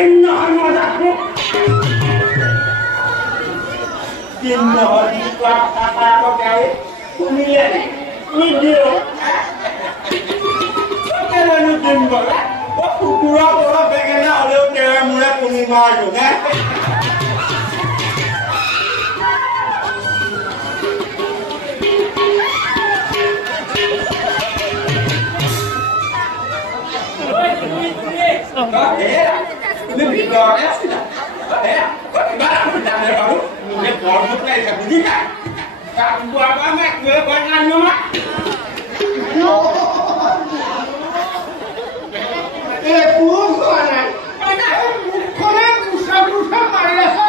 দিন নহয় মজাটো দিন নহয় কথা আকৌ গাড়ী শুনিলে নিদিও কেনেনো দিম বোলে কুকুৰা পৰা বেঙেনা হ'লেও তেৰে মূৰে পুনি মাৰো নে তুমি ভিতৰতে আছিলা এবাৰ আমি জানে বাৰু নিজে ঘৰ মুঠে আহিছে বুজি নাই বুঢ়া পৰা মই একোৱে কয় নাই নহয় একো কোৱা নাই মুখখনে মুচা মুচা মাৰি আছে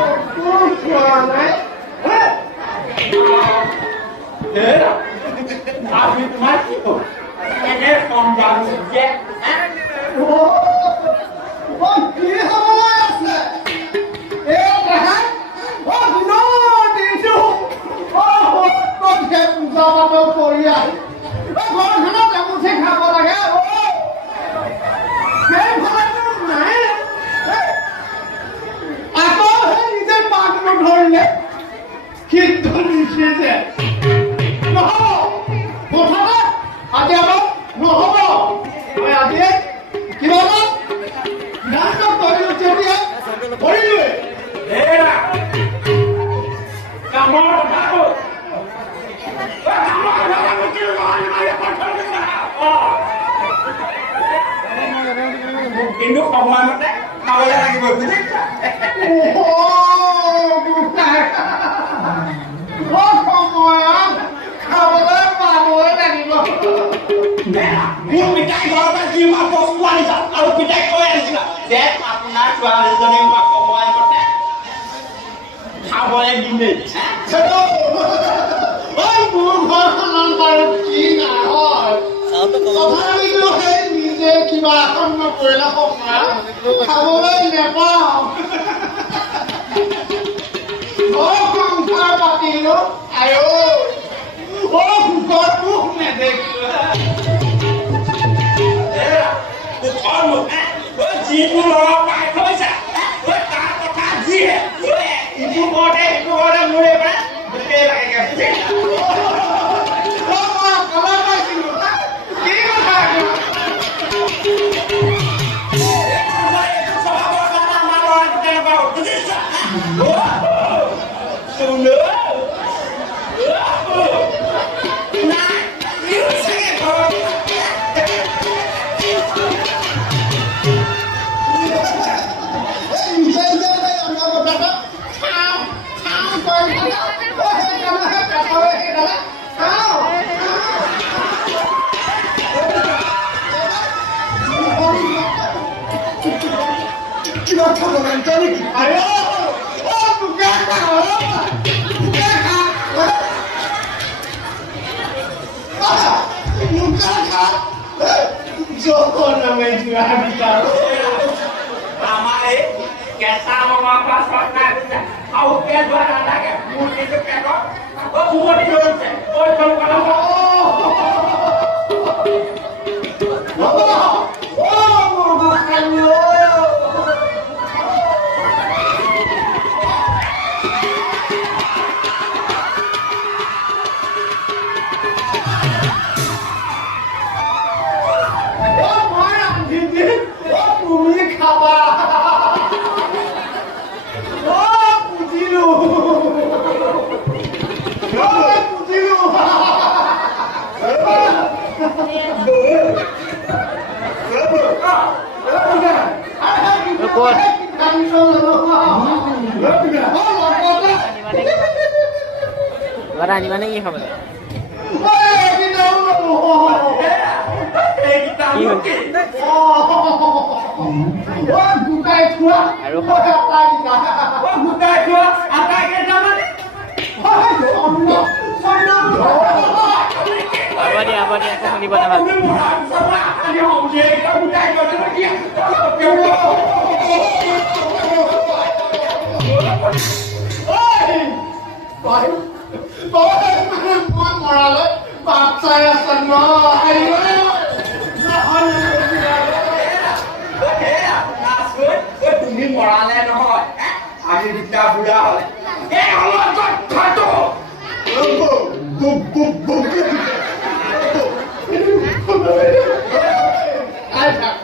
একো কোৱা নাই আমি তোমাৰ কি হ'ল এনে সম্ভাৱ যে কি হ'বলৈ আছে এই দেখাত দিনৰ দিনটো পূজা পাতল কৰি আহি ঘৰখনত এমুঠি খাব লাগে সেইফালেতো নাই আকৌ সেই নিজে পাক নধৰিলে সিদ্ধ নিছে যে নহ'ব মুঠতে আজি অলপ নহ'ব মই আজি কিবা নাটক কৰিলোঁ তেতিয়া কৰিলোৱে কামৰ কথাটো কিন্তু সময়মতে খাবলৈ লাগিব বুজিছা সময়ত খাবলৈ পাবই লাগিব মোৰ পিতাই ঘৰৰ পৰা যি মই বস্তু আনিছা আৰু পিতাই কৈ আছিলা যে আপোনাৰ ছোৱালীজনী মই সময়মতে খাবলৈ দিমেই মোৰ ঘৰখনত বাৰু কি নহয় তথাপিতো সেই নিজে কিবা এখন নকৰিলে খাবলৈ নেপাওঁ সংসাৰ পাতিলো আয়ো সুখত মুখ নেদেখিলো যিটো ল'ৰা পাই থৈছা তাৰ কথা যিয়ে ইটো ঘৰতে সিটো ঘৰতে মোৰ এইবাৰ গোটেই লাগে আমাৰে কেঁচা মঙা পাছত নাই আৰু পেট ভৰা নালাগে মোৰ কিন্তু পেটত উমনি ধৰিছে ঐ ফোন কৰা Barani mana ini kamu? Apa dia? Aku mau dibuat apa? Saya semua ayo আজি দিতা বুঢ়া হয় এই অলপ খাটো বুক বুক বুক আই থাক